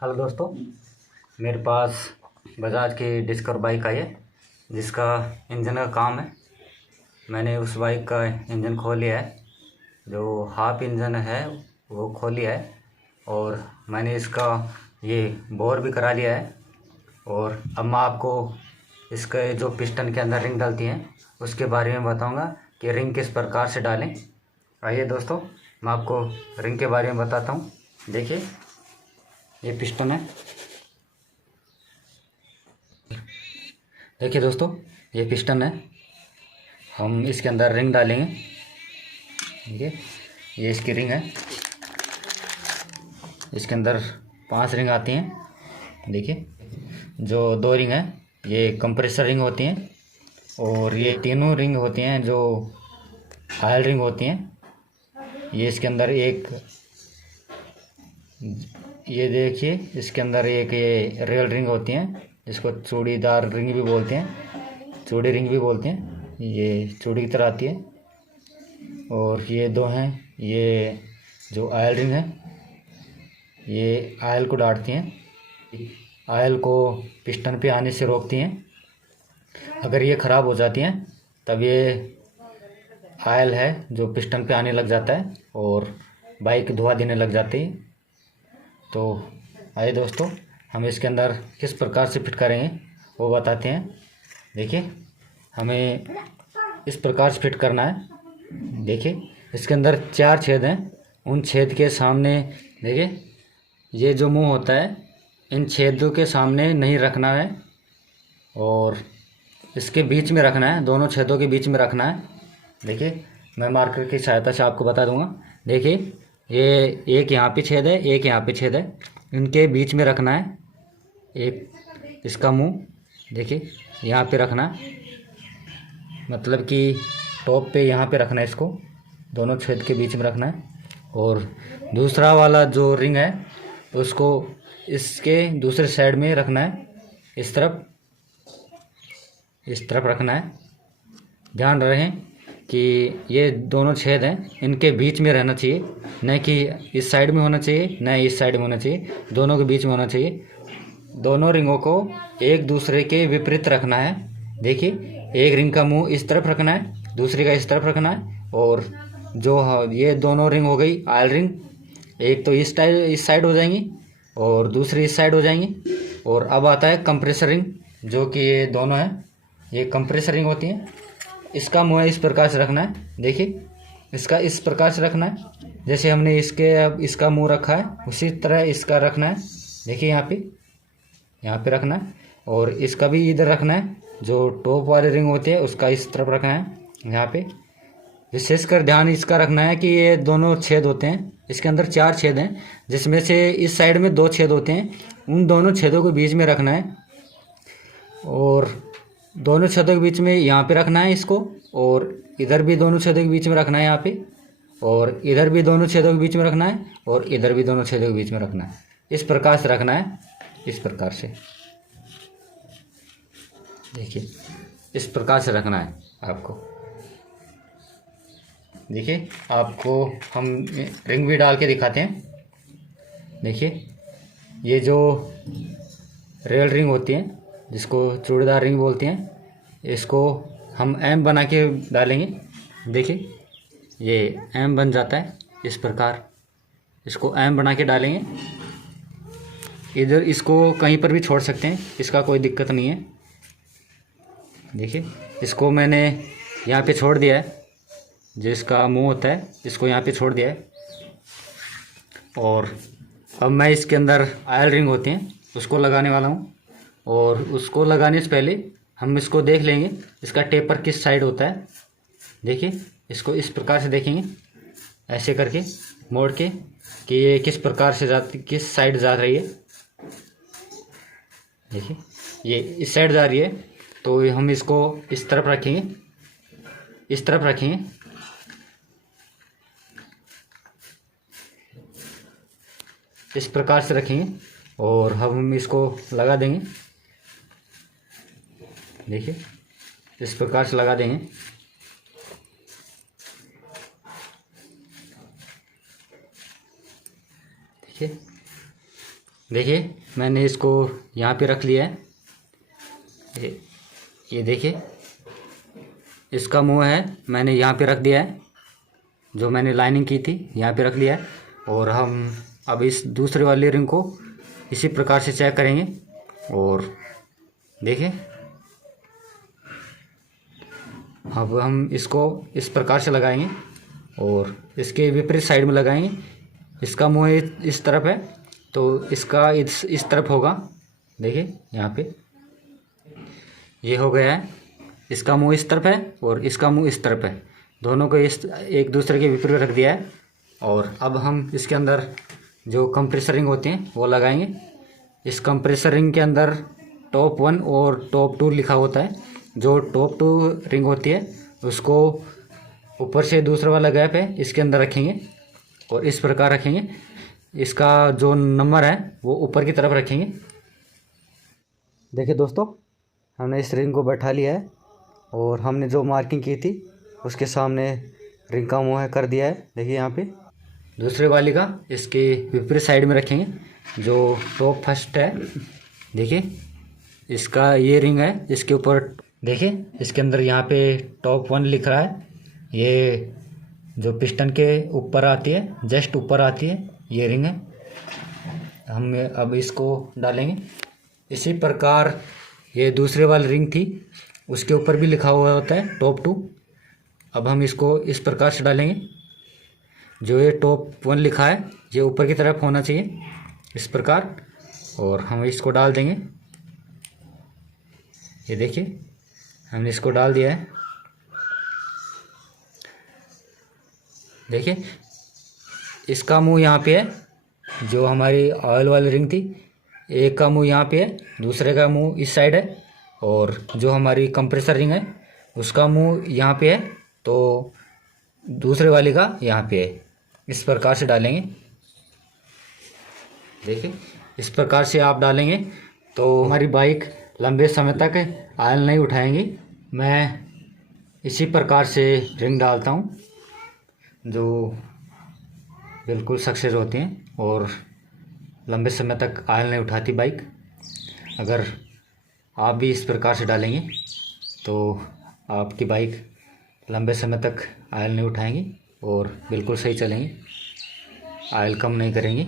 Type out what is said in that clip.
Hello दोस्तों, मेरे पास बजाज की डिस्कवर बाइक आई है जिसका इंजन का काम है। मैंने उस बाइक का इंजन खोल लिया है, जो हाफ इंजन है वो खोल लिया है, और मैंने इसका ये बोर भी करा लिया है। और अब मैं आपको इसके जो पिस्टन के अंदर रिंग डलती हैं उसके बारे में बताऊंगा कि रिंग किस प्रकार से डालें। आइए दोस्तों, मैं आपको रिंग के बारे में बताता हूँ। देखिए, ये पिस्टन है। देखिए दोस्तों, ये पिस्टन है। हम इसके अंदर रिंग डालेंगे। देखिए, ये इसकी रिंग है। इसके अंदर 5 रिंग आती हैं। देखिए, जो 2 रिंग है ये कंप्रेसर रिंग होती हैं, और ये तीनों रिंग होती हैं जो ऑयल रिंग होती हैं। ये इसके अंदर एक, ये देखिए, इसके अंदर एक ये रियल रिंग होती हैं जिसको चूड़ीदार रिंग भी बोलते हैं, चूड़ी रिंग भी बोलते हैं। ये चूड़ी की तरह आती है। और ये 2 हैं, ये जो ऑयल रिंग है ये ऑयल को डालती हैं, ऑयल को पिस्टन पे आने से रोकती हैं। अगर ये ख़राब हो जाती हैं तब ये ऑयल है जो पिस्टन पे आने लग जाता है और बाइक धुआं देने लग जाती है। तो आइए दोस्तों, हम इसके अंदर किस प्रकार से फिट करेंगे वो बताते हैं। देखिए, हमें इस प्रकार से फिट करना है। देखिए, इसके अंदर 4 छेद हैं। उन छेद के सामने देखिए, ये जो मुंह होता है इन छेदों के सामने नहीं रखना है, और इसके बीच में रखना है, दोनों छेदों के बीच में रखना है। देखिए, मैं मार्कर की सहायता से आपको बता दूंगा। देखिए, ये एक यहाँ पे छेद है, एक यहाँ पे छेद है, इनके बीच में रखना है। एक इसका मुंह देखिए यहाँ पे रखना है, मतलब कि टॉप पे यहाँ पे रखना है, इसको दोनों छेद के बीच में रखना है। और दूसरा वाला जो रिंग है उसको इसके दूसरे साइड में रखना है, इस तरफ रखना है। ध्यान रहे कि ये दोनों छेद हैं इनके बीच में रहना चाहिए, न कि इस साइड में होना चाहिए न इस साइड में होना चाहिए, दोनों के बीच में होना चाहिए। दोनों रिंगों को एक दूसरे के विपरीत रखना है। देखिए, एक रिंग का मुंह इस तरफ रखना है, दूसरी का इस तरफ रखना है। और जो ये दोनों रिंग हो गई ऑयल रिंग, एक तो इस साइड हो जाएंगी और दूसरी इस साइड हो जाएंगी। और अब आता है कंप्रेसर रिंग, जो कि ये दोनों है, ये कंप्रेसर रिंग होती हैं। इसका मुंह इस प्रकार से रखना है। देखिए, इसका इस प्रकार से रखना है, जैसे हमने इसके अब इसका मुंह रखा है उसी तरह इसका रखना है। देखिए, यहाँ पे रखना है, और इसका भी इधर रखना है। जो टॉप वाले रिंग होते हैं उसका इस तरफ रखना है। यहाँ पे विशेषकर ध्यान इसका रखना है कि ये दोनों छेद होते हैं, इसके अंदर 4 छेद हैं, जिसमें से इस साइड में 2 छेद होते हैं। उन दोनों छेदों के बीच में रखना है, और दोनों छेदों के बीच में यहाँ पे रखना है इसको, और इधर भी दोनों छेदों के बीच में रखना है यहाँ पे, और इधर भी दोनों छेदों के बीच में रखना है, और इधर भी दोनों छेदों के बीच में रखना है। इस प्रकार से रखना है, इस प्रकार से। देखिए, इस प्रकार से रखना है आपको। देखिए, आपको हम रिंग भी डाल के दिखाते हैं। देखिए, ये जो रियल रिंग होती है जिसको चूड़ीदार रिंग बोलते हैं, इसको हम एम बना के डालेंगे। देखिए, ये एम बन जाता है इस प्रकार, इसको एम बना के डालेंगे। इधर इसको कहीं पर भी छोड़ सकते हैं, इसका कोई दिक्कत नहीं है। देखिए, इसको मैंने यहाँ पे छोड़ दिया है, जो इसका मुंह होता है इसको यहाँ पे छोड़ दिया है। और अब मैं इसके अंदर ऑयल रिंग होती हैं उसको लगाने वाला हूँ, और उसको लगाने से पहले हम इसको देख लेंगे इसका टेपर किस साइड होता है। देखिए, इसको इस प्रकार से देखेंगे, ऐसे करके मोड़ के, कि ये किस प्रकार से किस साइड जा रही है। देखिए, ये इस साइड जा रही है, तो हम इसको इस तरफ रखेंगे, इस तरफ रखेंगे। इस प्रकार से रखेंगे, और हम इसको लगा देंगे। देखिए, इस प्रकार से लगा देंगे। देखिए, देखिए मैंने इसको यहाँ पे रख लिया है। ये देखिए इसका मुंह है, मैंने यहाँ पे रख दिया है। जो मैंने लाइनिंग की थी यहाँ पे रख लिया है। और हम अब इस दूसरे वाली रिंग को इसी प्रकार से चेक करेंगे। और देखिए अब हम इसको इस प्रकार से लगाएंगे और इसके विपरीत साइड में लगाएंगे। इसका मुंह इस तरफ है तो इसका इस तरफ होगा। देखिए यहाँ पे ये हो गया है। इसका मुंह इस तरफ है और इसका मुंह इस तरफ है, दोनों को इस एक दूसरे के विपरीत रख दिया है। और अब हम इसके अंदर जो कंप्रेसर रिंग होती हैं वो लगाएंगे। इस कंप्रेसर रिंग के अंदर टॉप 1 और टॉप 2 लिखा होता है। जो टॉप 2 रिंग होती है उसको ऊपर से दूसरा वाला गैप है इसके अंदर रखेंगे और इस प्रकार रखेंगे। इसका जो नंबर है वो ऊपर की तरफ रखेंगे। देखिए दोस्तों, हमने इस रिंग को बैठा लिया है और हमने जो मार्किंग की थी उसके सामने रिंग का मुँह कर दिया है। देखिए यहाँ पे दूसरे वाली का इसके विपरीत साइड में रखेंगे जो टॉप फर्स्ट है। देखिए इसका ये रिंग है, इसके ऊपर देखिए इसके अंदर यहाँ पे टॉप 1 लिख रहा है। ये जो पिस्टन के ऊपर आती है, जस्ट ऊपर आती है, ये रिंग है। हम अब इसको डालेंगे। इसी प्रकार ये दूसरे वाली रिंग थी उसके ऊपर भी लिखा हुआ होता है टॉप 2। अब हम इसको इस प्रकार से डालेंगे। जो ये टॉप 1 लिखा है ये ऊपर की तरफ होना चाहिए इस प्रकार, और हम इसको डाल देंगे। ये देखिए हमने इसको डाल दिया है। देखिए इसका मुंह यहाँ पे है। जो हमारी ऑयल वाली रिंग थी एक का मुंह यहाँ पे है, दूसरे का मुंह इस साइड है, और जो हमारी कंप्रेसर रिंग है उसका मुंह यहाँ पे है तो दूसरे वाली का यहाँ पे है। इस प्रकार से डालेंगे। देखिए इस प्रकार से आप डालेंगे तो हमारी बाइक लंबे समय तक आयल नहीं उठाएंगी। मैं इसी प्रकार से रिंग डालता हूँ जो बिल्कुल सक्सेस होती हैं और लंबे समय तक आयल नहीं उठाती बाइक। अगर आप भी इस प्रकार से डालेंगे तो आपकी बाइक लंबे समय तक आयल नहीं उठाएंगी और बिल्कुल सही चलेंगी, आयल कम नहीं करेंगी।